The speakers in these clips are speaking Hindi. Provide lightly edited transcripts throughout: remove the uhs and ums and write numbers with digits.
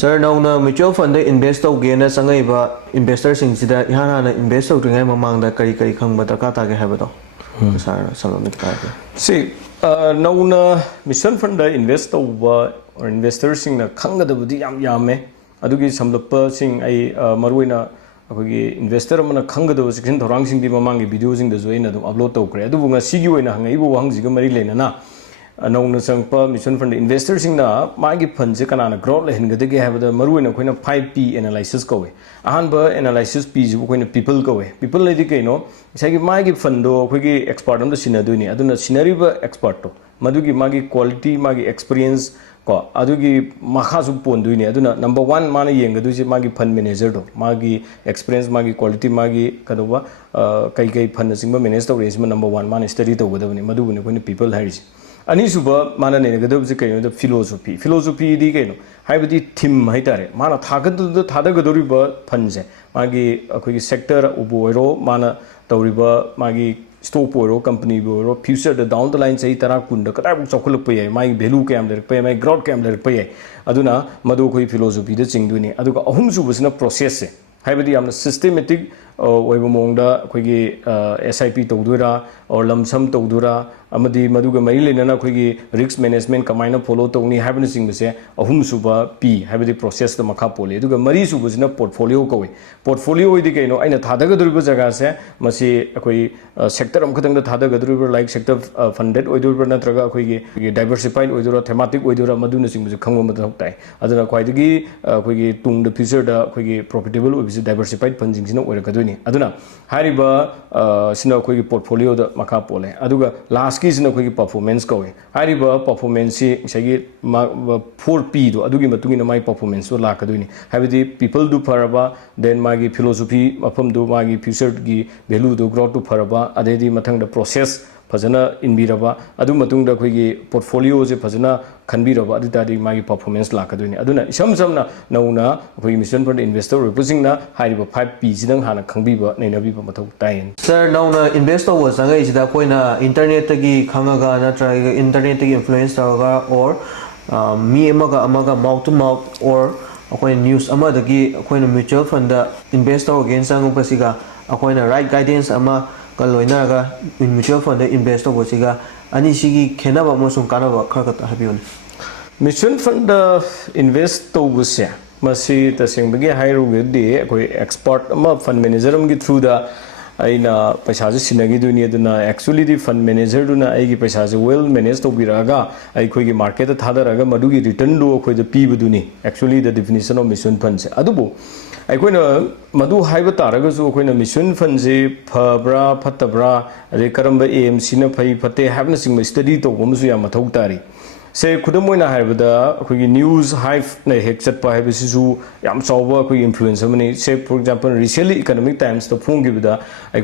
Sir, now mutual fund invest again as investors in Sida invest to among the Kari Kang Bataka Habito. See, now mutual fund invest over or investors in the Kanga the Budiam Yame, Adugi some the purchasing a Marwina. Investor amana khangado section thorang sing di mamang videos in the zoina upload to create adu nga sigi oina hanga ibu wang jiga mari lena na anong na sangpa mission fund investors sing na magi fund je kana na growth le hinga de ge have the maruina koina 5p analysis ko we ahan ba analysis p ju koina people ko we people le di ke no sai gi magi fund do ko gi expert am da sina do ni aduna sinari ba expert to madugi magi quality magi experience ko adugi makhasu ponduini aduna number 1 mana yengadu je magi fund manager do magi experience magi quality magi kadoba kai fund singba manage to raise number 1 mana study to godabani madubuni ko people haris ani suba mana ne gadu je kayo the philosophy di kayo haibadi theme haitare mana thagadu thadagadori ba fund je magi akoi sector uboiro mana tawriba magi stock or company or future the down the line say tara kunda kata chocolate pay my value cam there pay my growth cam there pay aduna madu koi philosophy the chingduni aduga ahum su busna process se haibadi amna systematic oiba mongda koi SIP tawdura or lump sum tawdura amadi maduga mai lenana koi risk management kamaina follow tawni haibani sing se ahum suba p haibadi process the makha pole aduga mari su busna portfolio koi portfolio idi kaino aina thadaga duriba jaga se masi koi sector am khadang da thadaga duriba like sector funded oidura natraga koi diversified oidura thematic oidura maduna sing bu khangba mathok tai aduna kwaidagi koi tung the future da koi profitable oibisi diversified funding sina oirakaduni aduna hariba sina koi portfolio da makha pole aduga last ki sina koi performance ko hariba performance sagi 4p do adugi matungina mai performance so la kaduni habidi people do paraba then magi philosophy mafam do magi future gi value do growth to paraba adedi mathang da process fazana inbiraba adu matung da koi gi portfolio je fazana khanbiraba adu tadi magi performance la kaduni aduna isam samna nauna koi mission fund investor representing na hariba 5p jinang hana khangbiba nainabi ba mathau tayin sir nauna investor was anga isida koina internet gi khangaga na try internet gi influence taga or mi amaga mouth to mouth or akoy news amadagi akoy mutual fund da investor again sangu pasiga akoy right guidance ama kaloinaga mutual fund da investor bosiga ani sigi khenaba mosung kanaba khaka habion mutual fund da invest to busya masi tasingbagi hairu gedi akoy expert ama fund manager am gi through da aina paisa je sinagi duni aduna actually the fund manager duna aigi paisa je well managed to biraga ai khoi gi market ta thadaraga madugi return do khoi je pi buduni actually the definition of mission fund se adubu ai koina madu haiba taraga su koina mission fund je phabra phatabra ade karamba AMC na phai phate habna sing study to gomsu ya mathau tari se khudamoina haibada khoi news hype na hek chat pa haibisi su yam chawba khoi influence amani say for example recently economic times to phone gi bida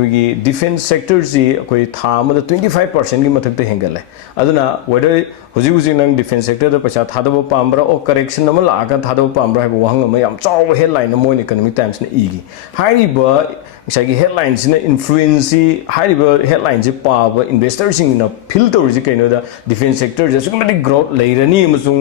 khoi defense sector ji khoi tha ma 25% gi mathak te hengale aduna whether huji nang defense sector da paisa thadaba pambra o correction ama la ga thadaba pambra haiba wahang ama yam chawba headline mo economic times na igi haiba sagi headlines na influence haiba headlines pa ba investors in filter ji kaino da defense sector ji sugmadi growth lairani amasung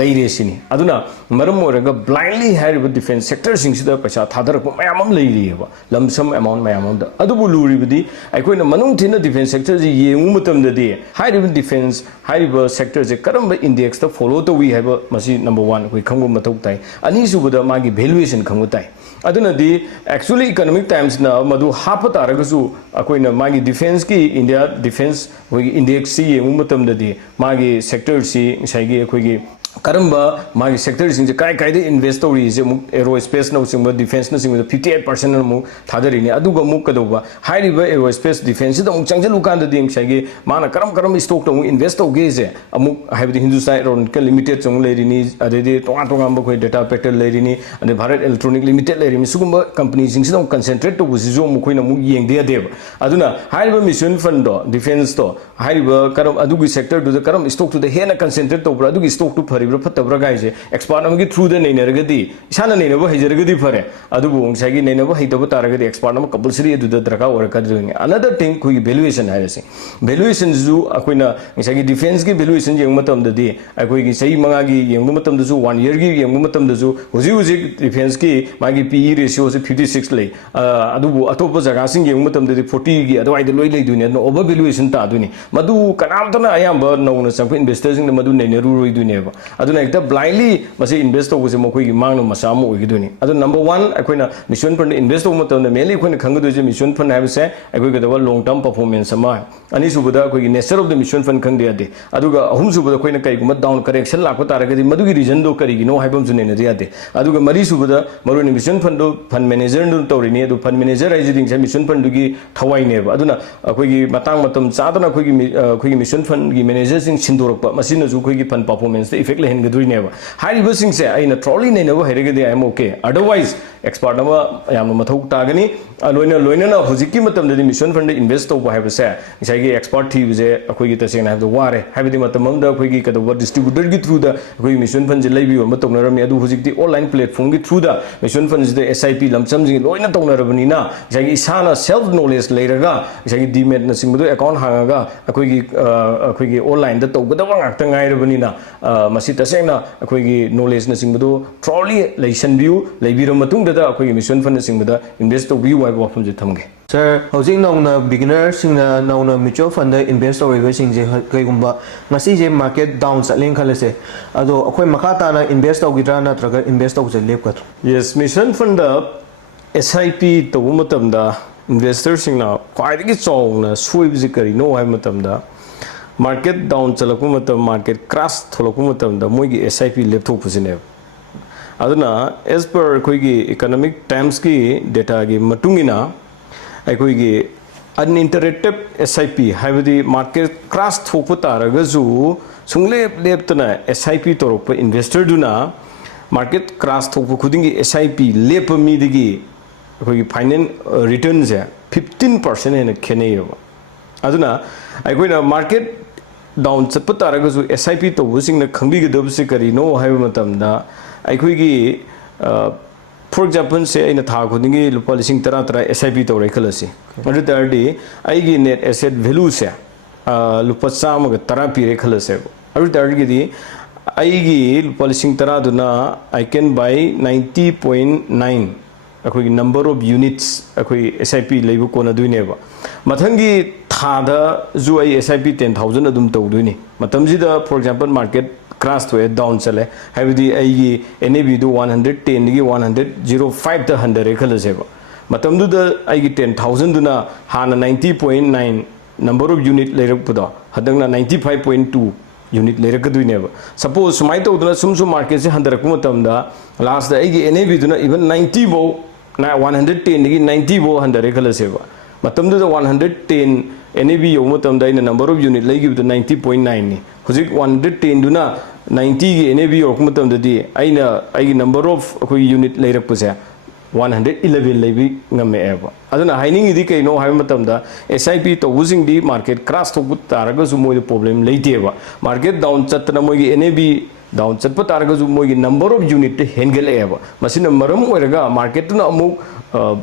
lairesini aduna maram oraga blindly haiba defense sector sing sida paisa thadarak mayamam lairiyeba lamsam amount mayamam da adubu luribidi aikoina manung thina defense sector ji yengu matam da de haiba defense haiba sector je karamba index ta follow to we have masi number 1 koi khangum mathau tai ani subuda magi valuation khangu tai aduna di actually economic times na madu hapa taragasu akoina magi defense ki India defense koi index si yengu matam da di magi sector si saigi koi gi karamba magi sector sing kai de invest tori je mu aerospace na sing defense na sing 58% na mu thadari ni aduga mu kadoba hairiba aerospace defense da mu changjalu kan da ding saigi mana karam stock to mu invest to ge je amu haibdi hindustan aeronautic limited chung leri ni adedi tonga ba koi data petrol leri ni ane bharat electronic limited leri mi sugumba company sing sidam concentrate to busi jo mu koina mu yeng de deba aduna hairiba mission fund do defense to hairiba karam adugi sector do karam stock to the hena concentrate to adugi stock to फरीब्रा फत्तब्रा गाइसे एक्सपर्ट अमगी थ्रू द नैनरगदी इसाना नैनबो हैजरगदी फरे अदुबु ngsaigi नैनबो हैतबो तारगदी एक्सपर्ट अम कंपलसरी अदुदा दरका ओरकदुनी अनदर थिंग खुगी वैल्यूएशन हाइसे वैल्यूएशन जु अखोइना ngsaigi डिफेंस की वैल्यूएशन जेंग मतमददी अखोइगी सही मंगागी येंगबो मतमदजु 1 ईयर की येंगबो मतमदजु हुजि हुजि डिफेंस की मागी पीई रेशियो से 56 लै अदुबु अतोप जगह सिंग येंग मतमददी 40 की अदवाइद लोइ लैदुनी ओवर वैल्यूएशन तादुनी मदु कनामतना अयाम नौना संख इन्वेस्टर्स मधु नैनरू रोइदुनेबा अदुना एकता ब्लाइंडली मसे इन्वेस्ट तौबसे मखोइगी मांगनो मसाम ओइगिदुनी अदु नंबर 1 अखोइना म्यूचुअल फंड इन्वेस्ट तौ मतमना मेनली अखोइना खंगदुजे म्यूचुअल फंड हाइबसे अखोइगदवा लॉन्ग टर्म परफॉर्मेंस अमा अनि सुबदा अखोइगी nature of the mutual fund खंगदे यादे अदुगा अहुम सुबदा अखोइना कइगुम डाउन करेक्शन लाको तारगदि मदुगी रीजन दो करिगिनो हाइबम जुनेना यादे अदुगा मरी सुबदा मरुनि म्यूचुअल फंड दो फंड मैनेजर दो तौरिनी अदु फंड मैनेजर आइजिदिंग से म्यूचुअल फंड दुगी थवाइनेबा अदुना अखोइगी मतंग मतम चादना अखोइगी म्यूचुअल फंड की मैनेजर सिंग सिंदोरप मसिनजु अखोइगी फंड परफॉर्मेंस इफेक्ट लेहनगदुइनेबा हाइरिबा सिंगसे आइना ट्रॉली नैनबो हैरगदि I am okay otherwise expert अमा यामनो मथौ तागनी लोइना हुजिकी मतमदि म्यूचुअल फंड इन्वेस्ट तौबा हाइबसे इसाइगी एक्सपर्ट थीबजे अखोइगी तसेना हाइबदो वारे हाइबदि मतममदा अखोइगी कदबा डिस्ट्रीब्यूटर की थ्रू दा अखोइगी म्यूचुअल फंड जे लैबि अमा तौनरमि अदु हुजिकति ऑनलाइन प्लेटफॉर्म की थ्रू दा म्यूचुअल फंड जे एसआईपी लमसम जिंग लोइना तौनरबनिना इसाइगी इसाना सेल्फ नॉलेज लेरगा इसाइगी डीमेट न सिंगबदो अकाउंट हांगागा अखोइगी ऑनलाइन दा तौगदबा ngakta ngairabaniना मसी तसेना अखोइगी नॉलेज न सिंगबदो ट्रॉली लैसनबियु लैबिर मतुंग दा अखोइगी म्यूचुअल फंड सिंगबदा इन्वेस्ट तौबियु हाइबा वफम जे थमगे सर हौजिक नौना बिगिनर सिंगना नौना म्यूचुअल फंड इन्वेस्ट तौरिबा सिंगजे कइगुंबा ngasi je market down chatling khalase ado akhoi makha tana invest taugira natraga invest tauze lepkat yes mutual fund SIP तौबु मतमदा इन्वेस्टर सिंगना क्वाइदगी चौना सोइबजे करिनो हाइ मतमदा मार्केट डाउन चलकु मतम मार्केट क्रैश थोलकु मतम द मोइगी SIP लेपथोपसिने अदुना एज पर अखोइगी इकोनॉमिक टाइम्स की डेटा की मतुंगिना अखोइगी अनइंटरेक्टिव SIP हाइबदी मार्केट क्रैश थोप तारगजु सुंगलेप लेपतना SIP तोरप इन्वेस्टर दुना मार्केट क्रैश थोप खुदिंगी SIP लेप मीदगी अखोइगी फाइनेंस रिटर्न से 15% हेन खेनेयबा अदुना अखोइना मार्केट डाउन चप तारगजु SIP तौबसिंगना खंबिगदबसे करिनो हाइबा मतमदा अखोइगी फॉर एग्जांपल से अइना था खुदिंगी लुपा लिसिंग 10 SIP तौरे खलसी अदु तारदी अइगी नेट एसेट वैल्यू से लुपा 10 पीरे खलसे अदु तारदी अइगी लुपा लिसिंग 10 दुना आई कैन बाय 90.9 अखोइगी नंबर ऑफ यूनिट्स अखोइ SIP लेबु कोना दुइनेबा मथंगी थादा जु आई SIP 10,000 अदुम तौदुनी मतमजिदा फॉर एग्जांपल मार्केट क्रैश तो डाउन चले हाइबदी आइगी NAV दु 110 गी 105 द 100 खलसेबा मतमदुदा आइगी 10,000 दुना हाना 90.9 नंबर ऑफ यूनिट लेरकपदा हदंगना 95.2 यूनिट लेरकदुइनेबा सपोज सुमाइ तौदना सुमसु मार्केट से हंदरकु मतमदा लास्ट आइगी NAV दुना इवन 90 बो 110 गी 90 बो 100 खलसेबा मतमदुदा 110 NAV यो मतमदा इन नंबर ऑफ यूनिट लेगिबदा 90.9 नि हुजिक 110 दुना 90 गी NAV यो मतमददी आइना आइगी नंबर ऑफ अखोइ यूनिट लेरकपसे 111 लेबि ngame aduna haining idi kaino hai matamda SIP tawusing di market crash to put taraga su moi problem leiteba market down chatna moi NAV down chat pa taraga su moi number of unit hengel eba masina maram oiraga market na amuk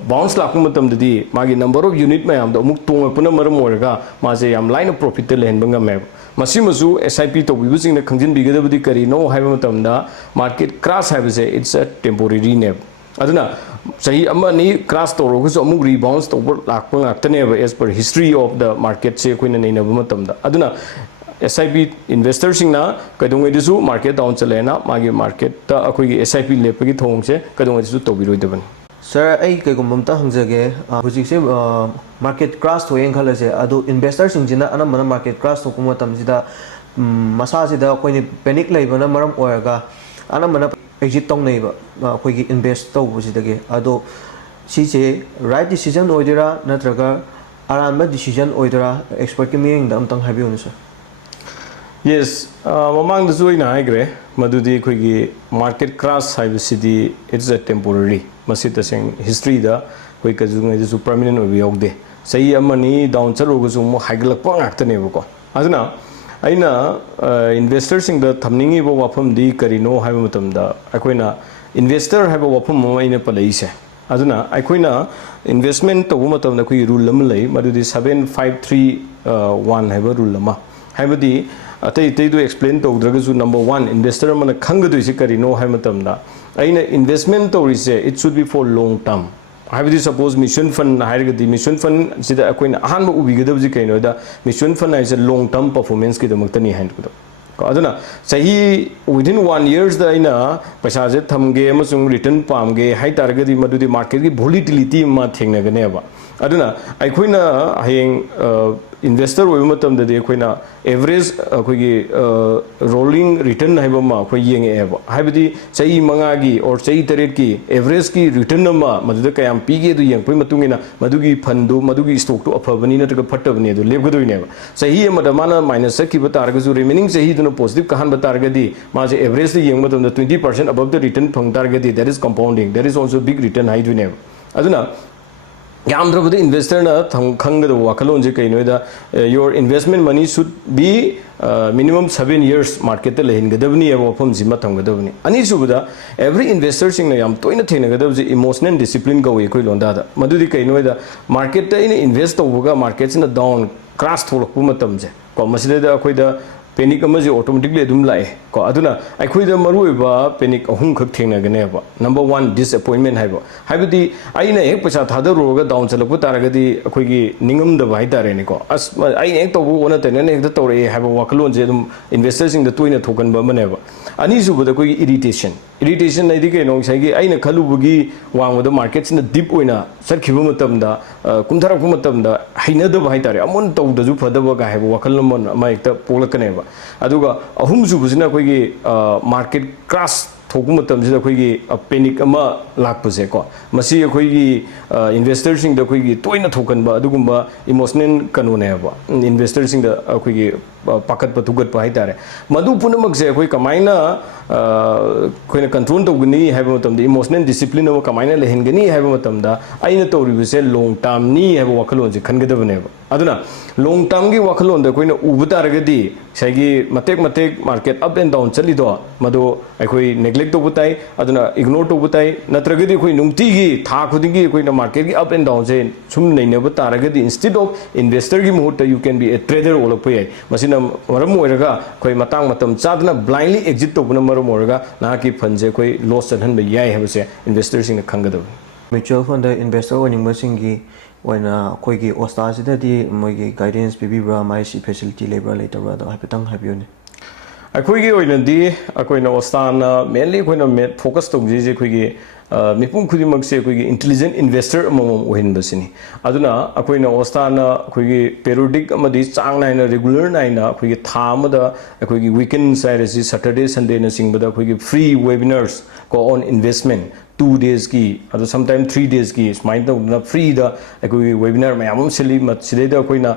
bounce laku matamda di magi number of unit mayam da amuk tonga puna maram oiraga mase yam line of profit te lehen bangam masimasu SIP to using na khangjin bigadabudi kari no hai matamda market crash hai base it's a temporary neb aduna sahi amani crash torogus amuk rebounds to lakpa ngaktaneba as per history of the market se koina nei na matamda aduna SIP investors singna kadungai disu market down chalena magi market ta akoi SIP lepagi thongse kadungai disu tobiroidaban sir ai kai gumbamta hangjage hujik se market crash to eng khalase adu investors singjina anamana market crash to kuma tamjida masa sida koi panic laibana maram oyaga anamana exit tong nei ba koi invest to busidage ado sije right decision oidira natraga aranba decision oidira expert ki meaning da amtang habiunu sir yes mamang da joina haigre madudi koi gi market crash haibisidi it's a temporary masita sing history da koi ka jungai su permanent obi yogde sei amani down charogu su mo haiglakpa ngaktane ba ko aduna aina investor sing da thamningi bo wafam di karino haiba matam da akoina investor haiba wafam mo aina palai se aduna akoina investment to matam da koi rule lam lai madudi 7531 haiba rule lama haibadi atai tai do explain to draga ju number 1 investor mana khanga do ise karino hai matam da aina investment to rise it should be for long term haibadi suppose mission fund hairga di mission fund sida akoina ahan ma ubi gadab ji kaino da mission fund is a long term performance ki damakta ni hand ko aduna sahi within 1 years da aina paisa je thamge amasung return pamge hai targa di madudi market ki volatility ma thengna gane ba aduna aikoina hayeng investor oiba matam da de akoina average akoigi rolling return haiba ma akoi yenge eba haibadi sahi manga gi or sahi taret ki average ki return ma maduda kayam pige du yeng poi matungina madugi fund du madugi stock tu aphabani na taga phattabani du lebgadoi ne ba sahi amada mana minus ki ba targa ju remaining sahi du positive kahan ba targa di ma je average di yeng matam da 20% above the return phang targa di that is compounding that is also big return hai du ne aduna yamdrabadi investor na khangda wakalon je kaino da your investment money should be minimum 7 years market la hingadabni aba phom jima thamgadabni ani subuda every investor sing na yam toina thengnagadab je emotional discipline ga we koi londa da madudi kaino da market ta ina invest tobuga market na down crash tholakpu matam je ko masida da akoi da panic amaji automatically adum lai ko aduna akhoi da maru ba panic ahum khak thengna gane ba number 1 disappointment haiba haibadi aina ek paisa thada roga down chalakpu taragadi akhoi gi ningam da bai tare ne ko as aina ek tobu ona tene ne da tore haiba wakalon je dum investors sing da toina thokan ba mane ba ani su ba da koi irritation nai di ke no sai gi aina khalu bugi wang da market na deep oina sarkhibu matam da kumthara ku matam da haina da bai tare amon tau da ju phada ba ga haiba wakal mon ma ekta polakane ba aduga ahum su busina koi gi market crash thoku matam jida koi gi panic ama lakpase ko masi koi gi investors sing da koi gi toina thokan ba adugumba emotional kanone ba investors sing da koi gi pakat patugat pa haitare madu punamak je koi kamaina koina control togni haiba matam da emotional discipline ama kamaina lehengani haiba matam da aina tawribuse long term ni haiba wakalon je khangadabane ba aduna long term gi wakalon da koina ubutaragadi saigi matek market up and down chali do madu aikoi neglect to butai aduna ignore to butai natragadi koi nungti gi tha khudingi koina market gi up and down je sum naina butaragadi instead of investor gi mohut you can be a trader olakpai masina maram oiraga koi matang matam chadna blindly exit to buna maram oiraga na ki fund je koi loss chanhan ba yai habse investors sing khangada mutual fund da investor oning singi oina koi gi osta sida di moi gi guidance bibra mai si facility labor later da hapetang habione akoi gi oina di akoi na osta na mainly koi na focus to ji koi gi mipum khudimak se koi gi intelligent investor amom ohin basini aduna akoi na osta na koi gi periodic amadi chang na regular na koi gi thama da koi gi weekend side Saturday Sunday na singbada koi gi free webinars ko on investment 2 days ki ado sometime 3 days ki smile na free da koi webinar mayam seli mat sidai da koi na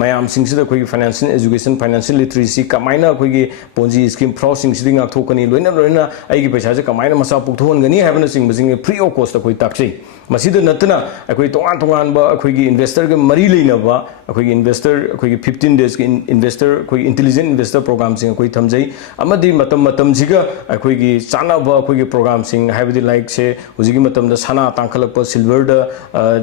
mayam sing sida koi financial education financial literacy kamaina koi gi ponzi scheme fraud sing siding ak thokani loina ai gi paisa je kamaina masa pukthon gani habana sing basing free of cost koi taksi masida natna koi tongan ba koi gi investor ge mari leina ba koi gi investor koi gi 15 days ki investor koi intelligent investor program sing koi thamjai amadi matam jiga koi gi chana ba koi gi program sing habadi like se hujigi matam da sana tangkhalakpa silver da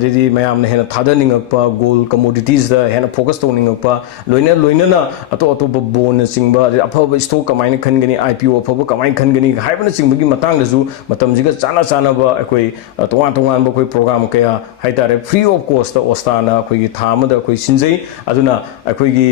dedi mayam na hena thada ningakpa gold commodities da hena focus to ningakpa loina na ato bond singba aphaba stock kamaina khangani IPO aphaba kamaina khangani haibana singbagi matang da ju matam jiga chana ba akoi tongan ba koi program kaya haitare free of cost da osta na koi gi thama da koi sinjai aduna akoi gi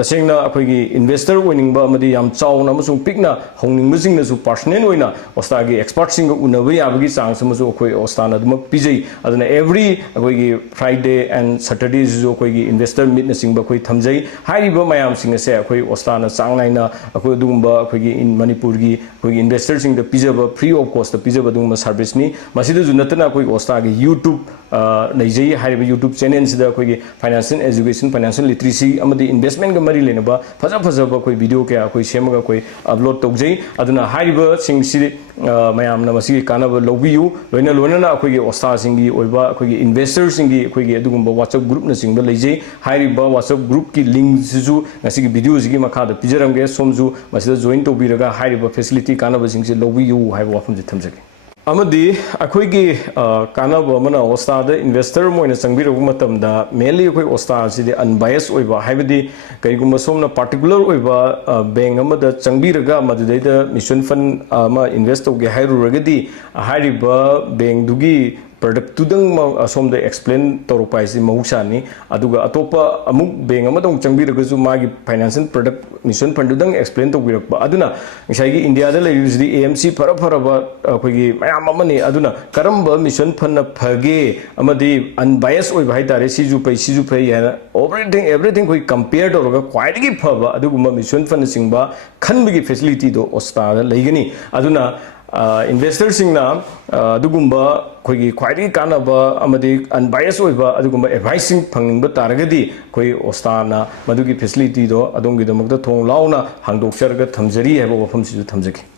tasengna akoi gi investor winning ba amadi yam chauna amasung pikna hongningba singna su personal oina osta gi expert sing unaba abagi chang samasu koi ostana dum pijai aduna every koi gi Friday and Saturday jo koi gi investor meet na singba koi thamjai hairiba mayam sing se koi ostana chang naina koi dugumba koi gi in Manipur gi koi gi investor sing da pijaba free of cost da pijaba dung ꯑꯗꯨꯒꯨꯝꯕ ꯁꯥꯔꯚꯤꯁꯅꯤ ꯃꯁꯤꯗꯁꯨ ꯅꯠꯇꯅ ꯑꯩꯈꯣꯏꯒꯤ ꯑꯣꯁꯇꯥꯒꯤ ꯌꯨꯇ꯭ꯌꯨꯕ ꯂꯩꯖꯩ ꯍꯥꯏꯔꯤꯕ ꯌꯨꯇ꯭ꯌꯨꯕ ꯆꯦꯅꯦꯜꯁꯤꯗ ꯑꯩꯈꯣꯏꯒꯤ ꯐꯥꯏꯅꯥꯟꯁꯤꯌꯦꯜ एजुकेशन फाइनेंशियल लिटरेसी अमदी इन्वेस्टमेंट का मरी लेनबा फजा फजब कोई वीडियो क्या कोई सेमगा कोई अपलोड तौजै अदुना हारिबा सिंगसि मयामना मसी कानब लौबियु लोइना लोइना अखोइगे ओस्ता सिंगी ओइबा अखोइगे इन्वेस्टर सिंगी अखोइगे अदुगुम्बा WhatsApp ग्रुप न सिंगबा लेजै हारिबा WhatsApp ग्रुप की लिंक सिजु ngasiगी वीडियो सिगी मखादा पिजरमगे सोमजु मसिदा जॉइन तौबिरगा हारिबा फैसिलिटी कानब सिंगसि लौबियु हाइबा वाफमजि थमजगे अमदी अखोइगी कानब अमना ओस्तादा इन्वेस्टर मोइना चंगबिरगु मतमदा मेनली अखोइ ओस्ता सिदि अनबायस ओइबा हाइबदि कईगुम्बा सोमना पार्टिकुलर ओइबा बैंक अमदा चंगबिरगा मदुदैदा म्यूचुअल फंड अमा इन्वेस्ट तौगे हाइरुरगदि हाइरिबा बैंक दुगी प्रोडक्ट तुदंग असोमदा एक्सप्लेन तौरपाइसि महुसानी अदुगा अतोपा अमुक बैंक अमदों चंगबिरगसु मागी फाइनेंशियल प्रोडक्ट म्यूचुअल फंड दुदंग एक्सप्लेन तौबिरकबा अदुना ngsaigi इंडिया दा लेरिसदि AMC फरा फराबा अखोइगी मयाम अमनी अदुना करम्बा म्यूचुअल फंड न फगे अमदि अनबायस ओइबा हाइतारे सिजु फै याना एवरीथिंग कोइ कंपेयर तौरगा क्वाइदगी फबा अदुगुम्बा म्यूचुअल फंड सिंगबा खनबगी फैसिलिटी दो ओस्ता दा लेगनी अदुना इन्वेस्टर सिंगना अदुगुम्बा कोई ख्वाइदगी कानबा अमदि अनबायस ओइबा अदुगुम्बा एडवाइसिंग फंगनिंबा तारगदि कोई ओस्ताना मदुगी फैसिलिटी दो अदोंगिदमकता थोंग लाउना हांदोक्चरगा थमजरी हैबा वफमसिजु थमजकी